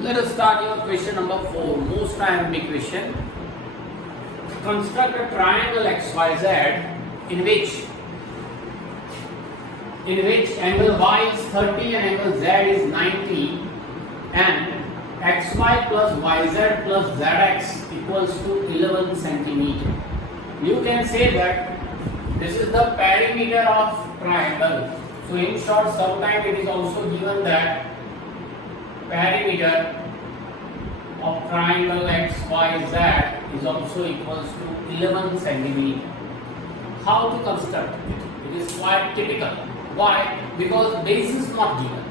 Let us start your question number 4, most dynamic question. Construct a triangle XYZ in which angle Y is 30 and angle Z is 90 and XY plus YZ plus ZX equals to 11 centimeter. You can say that this is the perimeter of triangle. So in short, sometimes it is also given that perimeter of triangle XYZ is also equals to 11 centimeter. How to construct it? It is quite typical. Why? Because base is not given.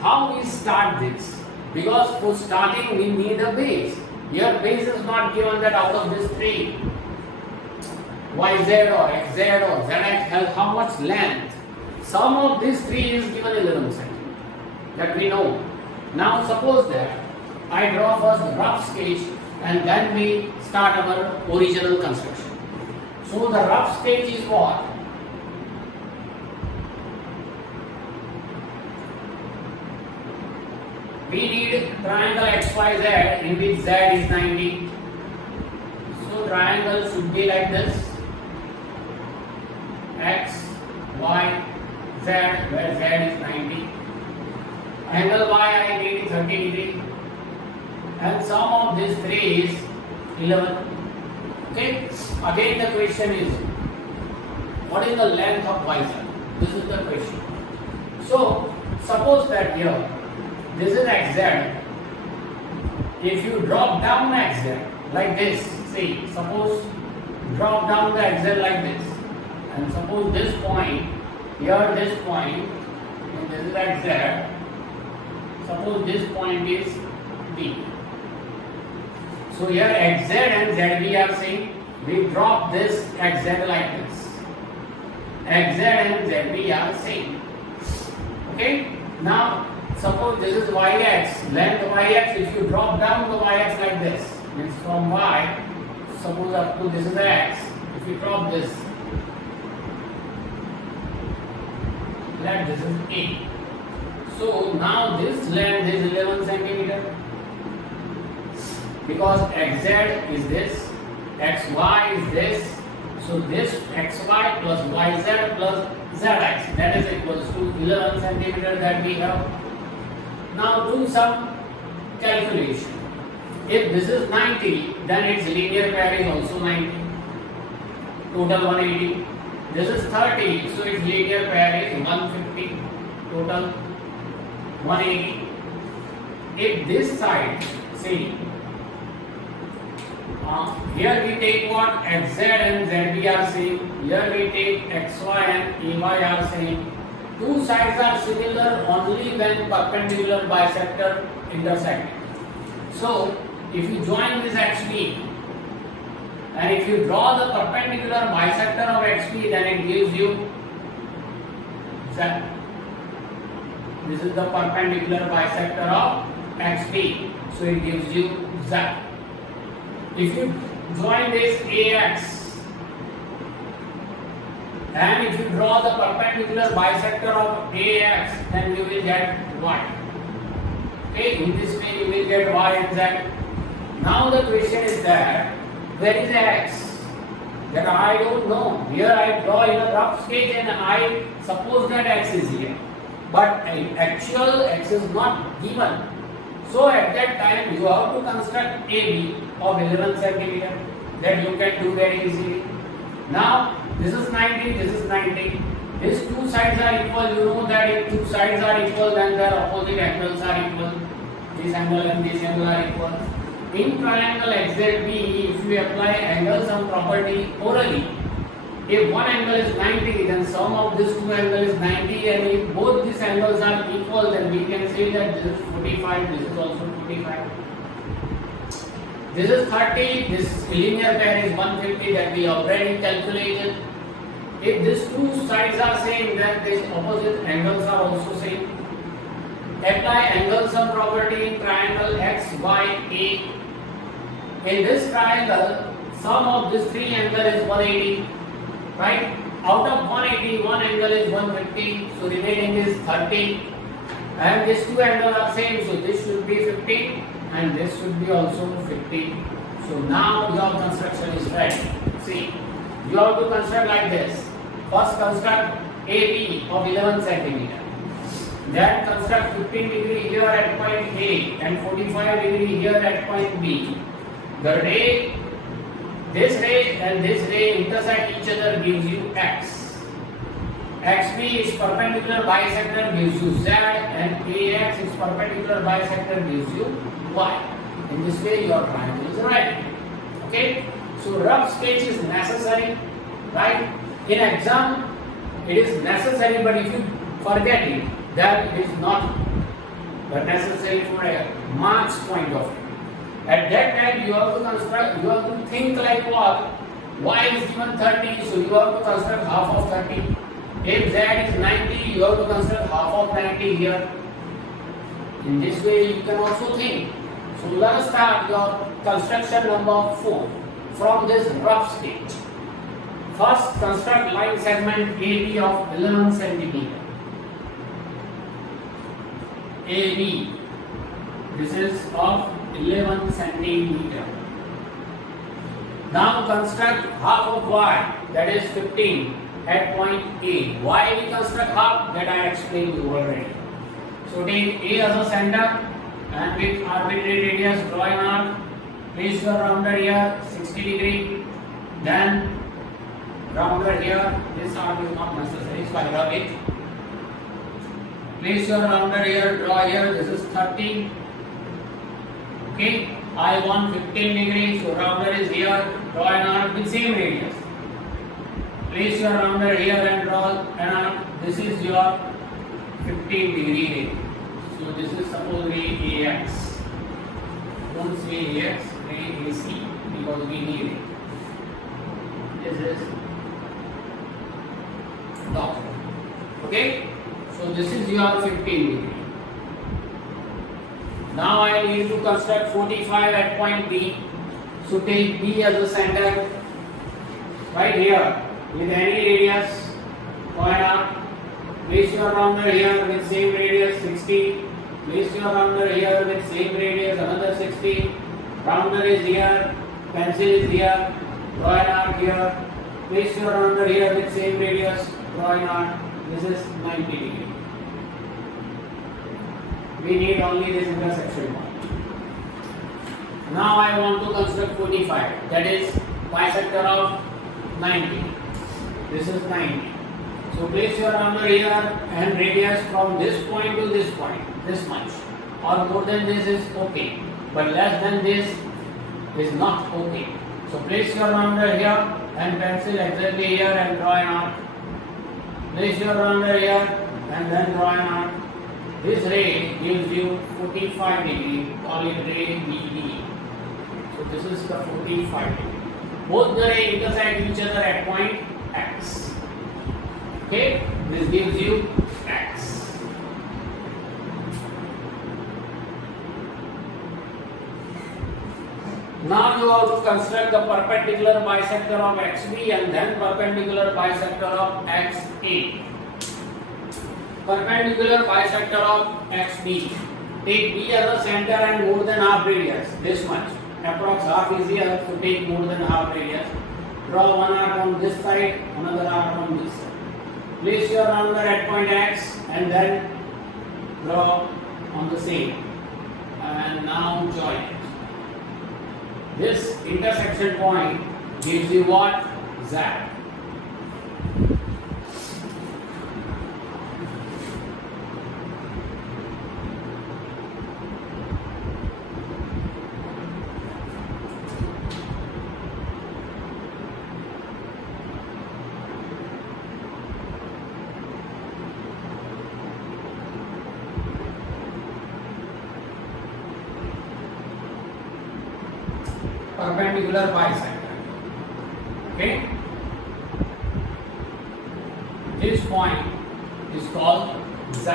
How we start this? Because for starting we need a base. Here base is not given, that out of this 3 YZ or XZ or ZX has how much length. Sum of these 3 is given 11 centimeter. That we know. Now suppose that I draw first the rough sketch and then we start our original construction. So the rough sketch is what? We need triangle XYZ in which Z is 90. So triangle should be like this. X, Y, Z, where Z is 90. Angle Y I need 30 degree. And sum of these 3 is 11. Okay. Again the question is, what is the length of YZ? This is the question. So suppose that here, this is XZ. If you drop down XZ like this, see, suppose drop down the XZ like this, and suppose this point, here this point, and this is XZ, suppose this point is B. So here XZ and ZB are saying, we drop this XZ like this. XZ and ZB are same. Okay? Now, suppose this is YX, length YX, if you drop down the YX like this, means from Y, suppose up to this is X, if you drop this, let this is A. So now this length is 11 centimeter. Because XZ is this, XY is this, so this XY plus YZ plus ZX, that is equals to 11 centimeter that we have. Now do some calculation. If this is 90, then its linear pair is also 90. Total 180. This is 30, so its linear pair is 150. Total 180. If this side, see, here we take what? XZ and ZB are same. Here we take XY and AY are same. Two sides are similar only when perpendicular bisector intersect. So, if you join this XP and if you draw the perpendicular bisector of XP, then it gives you Z. This is the perpendicular bisector of XP. So, it gives you Z. If you join this AX and if you draw the perpendicular bisector of AX, then you will get Y. Okay, in this way you will get Y and Z. Now the question is that where is X? That I don't know. Here I draw in a rough sketch and I suppose that X is here. But actual X is not given. So at that time you have to construct AB of 11 centimeter that you can do very easily. Now this is 90, this is 90. These two sides are equal. You know that if two sides are equal, then their opposite angles are equal. This angle and this angle are equal. In triangle XZB, if you apply angle sum property orally, if one angle is 90, then sum of these two angles is 90, and if both these angles are equal, then we can say that this is 45, this is also 45. This is 30, this linear pair is 150 that we already calculated. If these two sides are same, then these opposite angles are also same. Apply angle sum property in triangle XYA. In this triangle, sum of these 3 angles is 180. Right? Out of 180, one angle is 150, so remaining is 30. And these two angles are same, so this should be 50. 15 and this should be also 15. So now your construction is ready. See, you have to construct like this. First construct AB of 11 centimeter. Then construct 15 degree here at point A and 45 degree here at point B. The ray, this ray and this ray intersect each other gives you X. XB is perpendicular bisector gives you Z and AX is perpendicular bisector gives you Y. In this way your triangle is ready. Okay? So rough sketch is necessary, right? In exam it is necessary, but if you forget it, then it is not necessary for a marks point of view. At that time you have to construct, you have to think like what? Y is given 30, so you have to construct half of 30. If Z is 90, you have to construct half of 90 here. In this way you can also think. So let us start your construction number 4 from this rough sketch. First construct line segment AB of 11 centimeter. AB, this is of 11 centimeter. Now construct half of Y, that is 15 at point A. Why we construct half, that I explained you already. So take A as a center and with arbitrary radius draw an arc. Place your rounder here 60 degree. Then rounder here, this arc is not necessary, so I rub it. Place your rounder here, draw here, this is 30. Okay, I want 15 degree, so rounder is here, draw an arc with same radius. Place your rounder here and draw an arc, this is your 15 degree radius. So this is supposedly AX. Don't say AX, say AC because we need it. This is dot. Okay? So this is your 15 degree. Now I need to construct 45 at point B. So take B as a center right here with any radius, point up. Place your rounder here with same radius 60. Place your rounder here with same radius another 60. Rounder is here, pencil is here, draw an arc here. Place your rounder here with same radius, draw an arc. This is 90 degree. We need only this intersection point. Now I want to construct 45. That is bisector of 90. This is 90. So place your rounder here and radius from this point to this point, this much. Or more than this is okay, but less than this is not okay. So place your rounder here and pencil exactly here and draw an arc. Place your rounder here and then draw an arc. This ray gives you 45 degree, call it ray BD. So this is the 45 degree. Both the rays intersect each other at point X. Okay, this gives you X. Now you have to construct the perpendicular bisector of XB and then perpendicular bisector of XA. Perpendicular bisector of XB. Take B as a center and more than half radius, this much. Approx half is here, so take more than half radius. Draw one arc on this side, another arc on this side. Place your rounder at point X and then draw on the same. And now join it. This intersection point gives you what? Z. Perpendicular bisector. Okay? This point is called Z.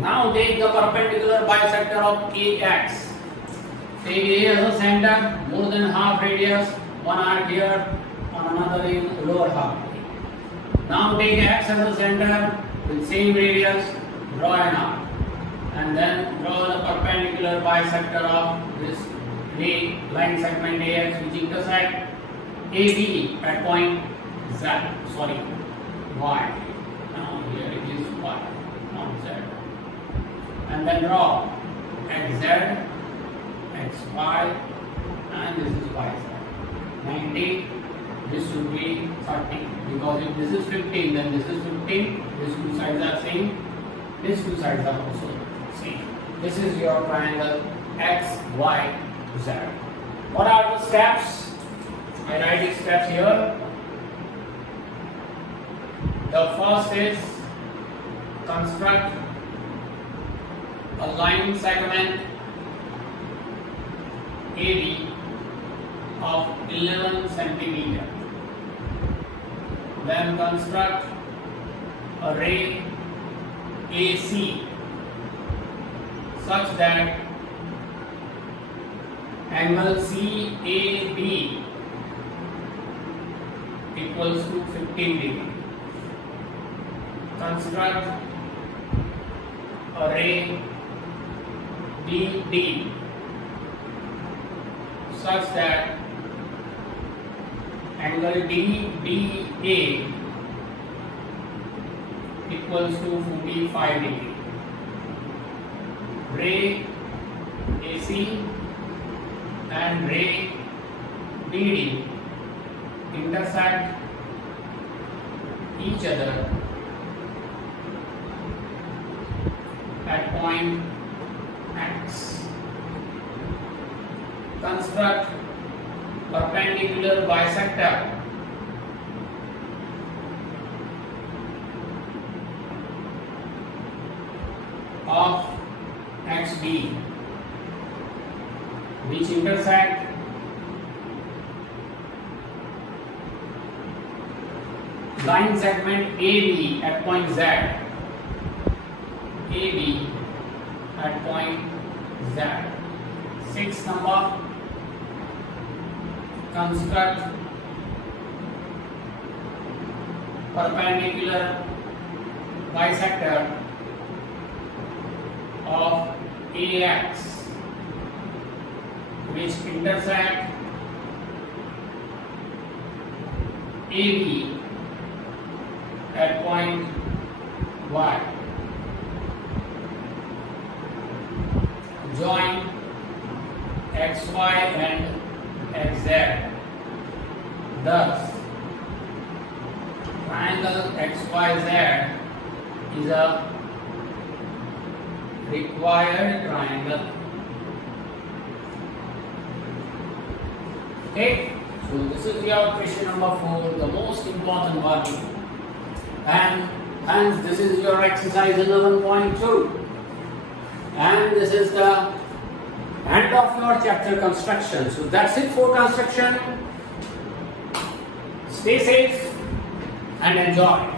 Now take the perpendicular bisector of AX. Take A as a center, more than half radius, one arc here, and another in lower half. Now take X as a center with same radius, draw an arc. and then draw the perpendicular bisector of this line segment AX which intersect AB at point Z, sorry, Y. Now here it is Y, not Z. And then draw XZ, XY, and this is YZ. 90, this should be 30, because if this is 15, then this is 15, these two sides are same, these two sides are also same. This is your triangle X, Y, Z. What are the steps? I write the steps here. The first is construct a line segment AB of 11 centimeter. Then construct a ray AC such that angle CAB equals to 15 degree. Construct a ray BD such that angle DBA equals to 45 degree. Ray AC and ray BD intersect each other at point X. Construct perpendicular bisector of XB which intersect line segment AB at point Z. AB at point Z. 6th number, construct perpendicular bisector of AX which intersect AB at point Y. Join XY and XZ. Thus, triangle XYZ is a required triangle. Okay, so this is your question number 4, the most important one. And hence this is your exercise 11.2. And this is the end of your chapter construction. So that's it for construction. Stay safe and enjoy.